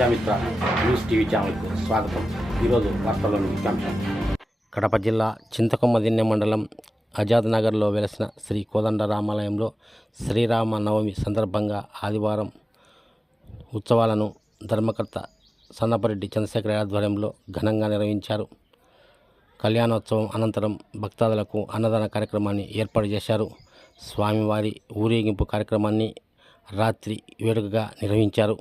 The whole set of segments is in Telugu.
ప్రజామిత్ర న్యూస్ టీవీ ఛానల్కు స్వాగతం. ఈరోజు వార్తల్లోని ముఖ్యాంశాలు. కడప జిల్లా చింతకొమ్మదిన్నె మండలం ఆజాద్ నగర్లో వెలసిన శ్రీ కోదండరామాలయంలో శ్రీరామ నవమి సందర్భంగా ఆదివారం ఉత్సవాలను ధర్మకర్త సన్నపరెడ్డి చంద్రశేఖర్ ఆధ్వర్యంలో ఘనంగా నిర్వహించారు. కళ్యాణోత్సవం అనంతరం భక్తాదులకు అన్నదాన కార్యక్రమాన్ని ఏర్పాటు చేశారు. స్వామివారి ఊరేగింపు కార్యక్రమాన్ని రాత్రి వేడుకగా నిర్వహించారు.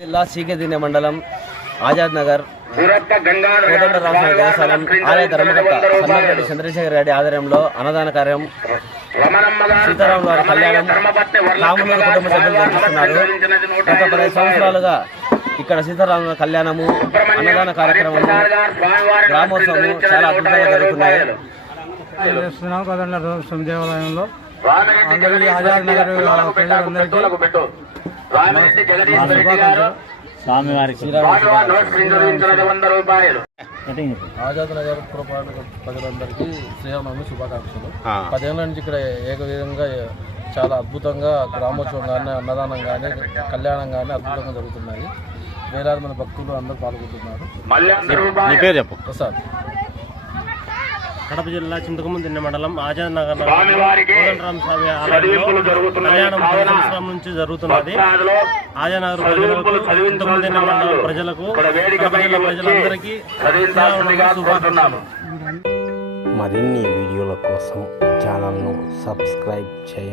జిల్లా సీకెదిన్నె మండలం ఆజాద్ నగర్ కోదండరామ దేవస్థానం ఆలయ ధర్మకర్త సన్నపరెడ్డి చంద్రశేఖర్ రెడ్డి ఆధ్వర్యంలో అన్నదాన కార్యం సీతారాముల వారి కళ్యాణం రాముల కుటుంబ సభ్యులు జరిపిస్తున్నారు. గత 10 సంవత్సరాలుగా ఇక్కడ సీతారాముల కళ్యాణము అన్నదాన కార్యక్రమము గ్రామోత్సవం చాలా అద్భుతంగా జరుగుతున్నాయి. కోదండరామ దేవాలయంలో అందరికీ ఆజాద్ నగర్ ప్రజలందరికీ ఆజాద్ నగర్ పురపాలక ప్రజలందరికీ శ్రీరామనవమి శుభాకాంక్షలు. 10 ఏళ్ళ నుంచి ఇక్కడ ఏకవిధంగా చాలా అద్భుతంగా గ్రామోత్సవం కానీ అన్నదానం కానీ కళ్యాణం కానీ అద్భుతంగా జరుగుతున్నాయి. వేలాది మంది భక్తులు అందరూ పాల్గొంటున్నారు. ప్రసాద్. కడప జిల్లా చింతకొమ్మదిన్నె మండలం ఆజాద్ నగర్ కోదండరామ స్వామి ఆలయంలో కళ్యాణం 10 సంవత్సరాల నుంచి జరుగుతున్నది. ఆజాద్ నగర్ ప్రజలకు, చింతకొమ్మదిన్నె మండలం ప్రజలకు, ప్రజలందరికీ శుభాకాంక్షలు. మరిన్ని వీడియోల కోసం ఛానల్ను సబ్స్క్రైబ్ చేయండి.